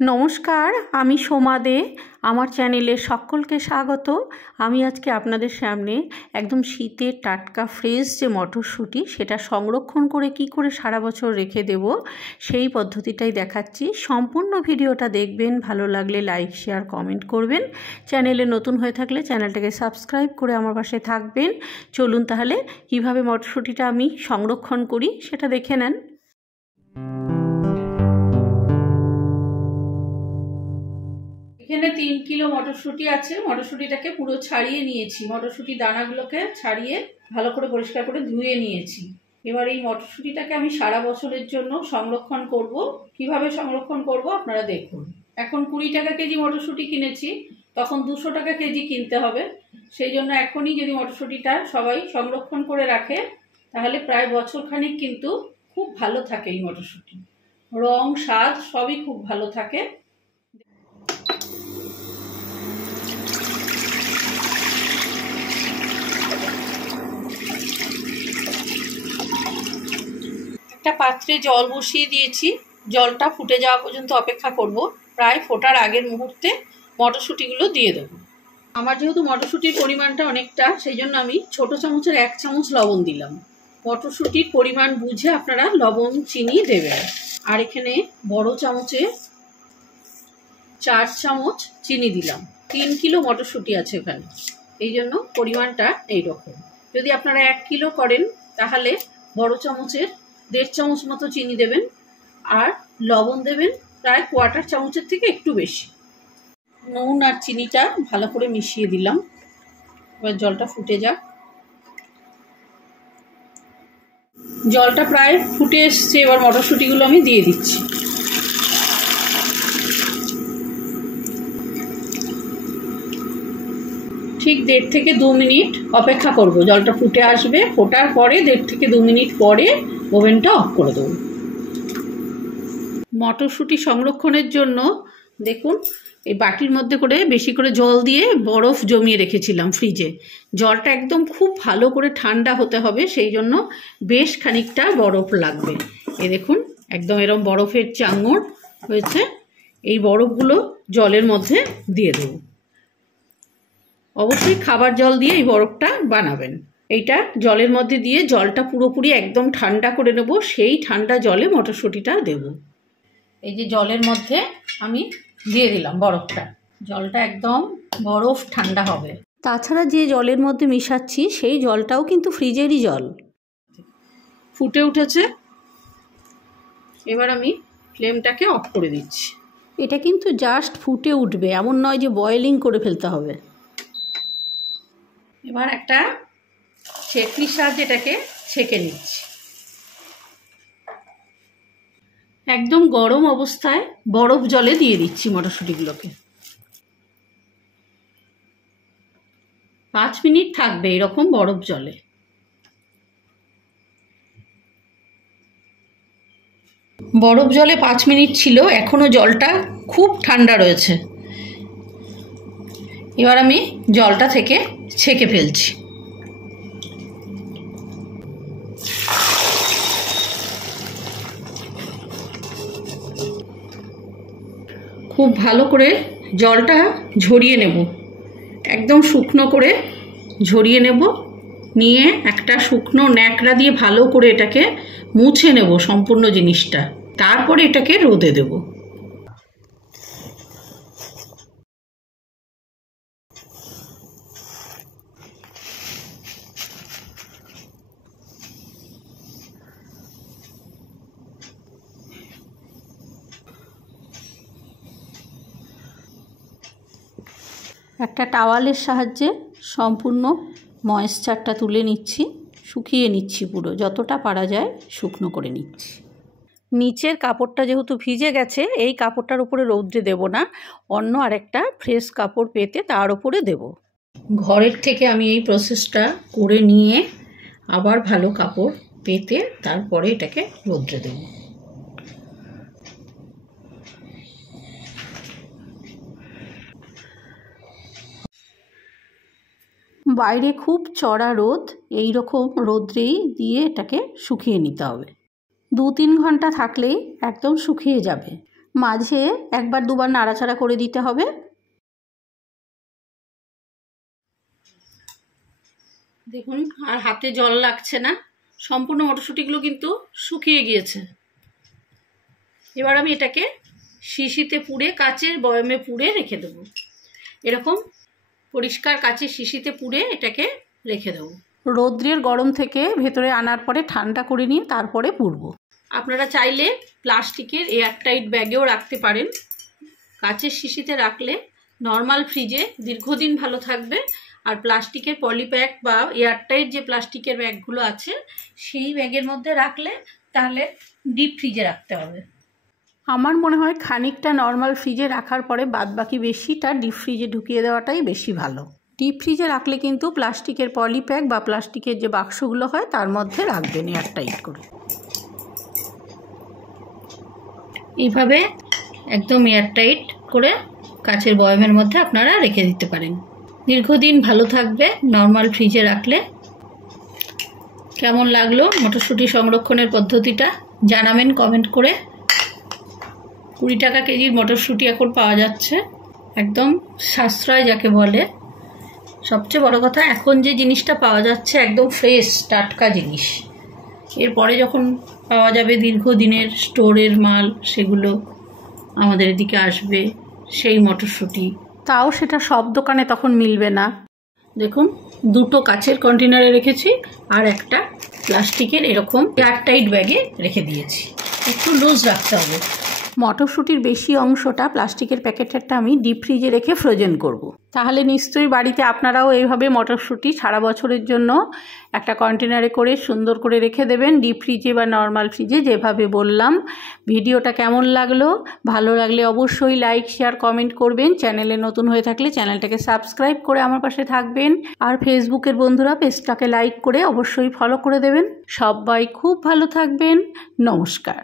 নমস্কার, আমি সোমা দে। আমার চ্যানেলে সকলকে স্বাগত। আমি আজকে আপনাদের সামনে একদম শীতের টাটকা ফ্রেশ যে মটরশুঁটি সেটা সংরক্ষণ করে কি করে সারা বছর রেখে দেব সেই পদ্ধতিটাই দেখাচ্ছি। সম্পূর্ণ ভিডিওটা দেখবেন, ভালো লাগলে লাইক শেয়ার কমেন্ট করবেন। চ্যানেলে নতুন হয়ে থাকলে চ্যানেলটাকে সাবস্ক্রাইব করে আমার পাশে থাকবেন। চলুন তাহলে কিভাবে মটরশুঁটিটা আমি সংরক্ষণ করি সেটা দেখে নেন। এখানে 3 কিলো মটরশুঁটি আছে। মটরশুঁটিটাকে পুরো ছাড়িয়ে নিয়েছি, মটরশুঁটি দানাগুলোকে ছাড়িয়ে ভালো করে পরিষ্কার করে ধুয়ে নিয়েছি। এবার এই মটরশুঁটিটাকে আমি সারা বছরের জন্য সংরক্ষণ করব। কিভাবে সংরক্ষণ করব আপনারা দেখুন। এখন 20 টাকা কেজি মটরশুঁটি কিনেছি, তখন 200 টাকা কেজি কিনতে হবে। সেই জন্য এখনই যদি মটরশুঁটিটা সবাই সংরক্ষণ করে রাখে তাহলে প্রায় বছরখানেক কিন্তু খুব ভালো থাকে। এই মটরশুঁটি রং স্বাদ সবই খুব ভালো থাকে। একটা পাত্রে জল বসিয়ে দিয়েছি, জলটা ফুটে যাওয়া পর্যন্ত অপেক্ষা করব। প্রায় ফোটার আগের মুহূর্তে মটরশুঁটিগুলো দিয়ে দেবো। আমার যেহেতু মটরশুঁটির পরিমাণটা অনেকটা, সেই জন্য আমি ছোট চামচের 1 চামচ লবণ দিলাম। মটরশুঁটির পরিমাণ বুঝে আপনারা লবণ চিনি দেবেন। আর এখানে বড় চামচে 4 চামচ চিনি দিলাম। 3 কিলো মটরশুঁটি আছে এখানে, এই জন্য পরিমাণটা এইরকম। যদি আপনারা 1 কিলো করেন তাহলে বড় চামচের 1.5 চামচ মতো চিনি দেবেন, আর লবণ দেবেন প্রায় 1/4 চামচের থেকে একটু বেশি। নুন আর চিনিটা ভালো করে মিশিয়ে দিলাম। এবার জলটা ফুটে যাক। জলটা প্রায় ফুটে এসছে, এবার মটরশুঁটিগুলো আমি দিয়ে দিচ্ছি। ঠিক 1.5 থেকে 2 মিনিট অপেক্ষা করব। জলটা ফুটে আসবে, ফোটার পরে 1.5 থেকে 2 মিনিট পরে ওভেনটা অফ করে দেবো। মটরশুঁটি সংরক্ষণের জন্য দেখুন এই বাটির মধ্যে করে বেশি করে জল দিয়ে বরফ জমিয়ে রেখেছিলাম ফ্রিজে। জলটা একদম খুব ভালো করে ঠান্ডা হতে হবে, সেই জন্য বেশ খানিকটা বরফ লাগবে। এই দেখুন একদম এরকম বরফের চাঙড় হয়েছে। এই বরফগুলো জলের মধ্যে দিয়ে দেবো। অবশ্যই খাবার জল দিয়ে এই বরফটা বানাবেন। এইটা জলের মধ্যে দিয়ে জলটা পুরোপুরি একদম ঠান্ডা করে নেব। সেই ঠান্ডা জলে মটরশুঁটিটা দেব। এই যে জলের মধ্যে আমি দিয়ে দিলাম বরফটা। জলটা একদম বরফ ঠান্ডা হবে। তাছাড়া যে জলের মধ্যে মিশাচ্ছি সেই জলটাও কিন্তু ফ্রিজেরই জল। ফুটে উঠেছে, এবার আমি ফ্লেমটাকে অফ করে দিচ্ছি। এটা কিন্তু জাস্ট ফুটে উঠবে, এমন নয় যে বয়েলিং করে ফেলতে হবে। এবার একটা ছেঁকনির সাহায্যে এটাকে ছেঁকে নিচ্ছি। একদম গরম অবস্থায় বরফ জলে দিয়ে দিচ্ছি মটরশুঁটিগুলোকে। 5 মিনিট থাকবে এরকম বরফ জলে। বরফ জলে 5 মিনিট ছিল, এখনো জলটা খুব ঠান্ডা রয়েছে। এবার আমি জলটা থেকে ছেঁকে ফেলছি। খুব ভালো করে জলটা ঝরিয়ে নেব, একদম শুকনো করে ঝরিয়ে নেব। নিয়ে একটা শুকনো ন্যাকড়া দিয়ে ভালো করে এটাকে মুছে নেব সম্পূর্ণ জিনিসটা। তারপরে এটাকে রোদে দেব। একটা টাওয়ালের সাহায্যে সম্পূর্ণ ময়েশ্চারটা তুলে নিচ্ছি, শুকিয়ে নিচ্ছি পুরো, যতটা পারা যায় শুকনো করে নিচ্ছি। নিচের কাপড়টা যেহেতু ভিজে গেছে, এই কাপড়টার উপরে রৌদ্রে দেব না, অন্য আরেকটা ফ্রেশ কাপড় পেতে তার উপরে দেব। ঘরের থেকে আমি এই প্রসেসটা করে নিয়ে আবার ভালো কাপড় পেতে তারপরে এটাকে রৌদ্রে দেব। বাইরে খুব চড়া রোদ, এই রকম রোদ্রেই দিয়ে এটাকে শুকিয়ে নিতে হবে। 2-3 ঘন্টা থাকলেই একদম শুকিয়ে যাবে। মাঝে একবার দুবার নাড়াচাড়া করে দিতে হবে। দেখুন আর হাতে জল লাগছে না, সম্পূর্ণ মটরশুঁটিগুলো কিন্তু শুকিয়ে গিয়েছে। এবার আমি এটাকে শিশিতে পুড়ে, কাচের বয়ামে পুড়ে রেখে দেবো। এরকম পরিষ্কার কাচের শিশিতে পুড়ে এটাকে রেখে দেবো। রৌদ্রের গরম থেকে ভেতরে আনার পরে ঠান্ডা করে নিয়ে তারপরে পুড়বো। আপনারা চাইলে প্লাস্টিকের এয়ারটাইট ব্যাগেও রাখতে পারেন। কাচের শিশিতে রাখলে নর্মাল ফ্রিজে দীর্ঘদিন ভালো থাকবে, আর প্লাস্টিকের পলিপ্যাক বা এয়ারটাইট যে প্লাস্টিকের ব্যাগগুলো আছে সেই ব্যাগের মধ্যে রাখলে তাহলে ডিপ ফ্রিজে রাখতে হবে। আমার মনে হয় খানিকটা নর্মাল ফ্রিজে রাখার পরে বাদবাকি বেশিটা ডিপ ফ্রিজে ঢুকিয়ে দেওয়াটাই বেশি ভালো। ডিপ ফ্রিজে রাখলে কিন্তু প্লাস্টিকের পলিপ্যাক বা প্লাস্টিকের যে বাক্সগুলো হয় তার মধ্যে রাখবেন এয়ারটাইট করে। এইভাবে একদম এয়ারটাইট করে কাচের বয়ামের মধ্যে আপনারা রেখে দিতে পারেন, দীর্ঘদিন ভালো থাকবে নর্মাল ফ্রিজে রাখলে। কেমন লাগলো মটরশুঁটি সংরক্ষণের পদ্ধতিটা জানাবেন কমেন্ট করে। 20 টাকা কেজির মটরশুঁটি এখন পাওয়া যাচ্ছে, একদম সাশ্রয় যাকে বলে। সবচেয়ে বড় কথা, এখন যে জিনিসটা পাওয়া যাচ্ছে একদম ফ্রেশ টাটকা জিনিস। এরপরে যখন পাওয়া যাবে দীর্ঘদিনের স্টোরের মাল, সেগুলো আমাদের এদিকে আসবে সেই মটরশুঁটি, তাও সেটা সব দোকানে তখন মিলবে না। দেখুন 2টো কাচের কন্টেনারে রেখেছি আর একটা প্লাস্টিকের এরকম এয়ারটাইট ব্যাগে রেখে দিয়েছি। একটু লুজ রাখতে হবে। মটরশুঁটির বেশি অংশটা প্লাস্টিকের প্যাকেটেরটা আমি ডিপ ফ্রিজে রেখে ফ্রোজেন করব। তাহলে নিশ্চয়ই বাড়িতে আপনারাও এইভাবে মটরশুঁটি সারা বছরের জন্য একটা কন্টেনারে করে সুন্দর করে রেখে দেবেন, ডিপ ফ্রিজে বা নর্মাল ফ্রিজে যেভাবে বললাম। ভিডিওটা কেমন লাগলো? ভালো লাগলে অবশ্যই লাইক, শেয়ার, কমেন্ট করবেন। চ্যানেলে নতুন হয়ে থাকলে চ্যানেলটাকে সাবস্ক্রাইব করে আমার পাশে থাকবেন। আর ফেসবুকের বন্ধুরা পেজটাকে লাইক করে অবশ্যই ফলো করে দেবেন। সবাই খুব ভালো থাকবেন। নমস্কার।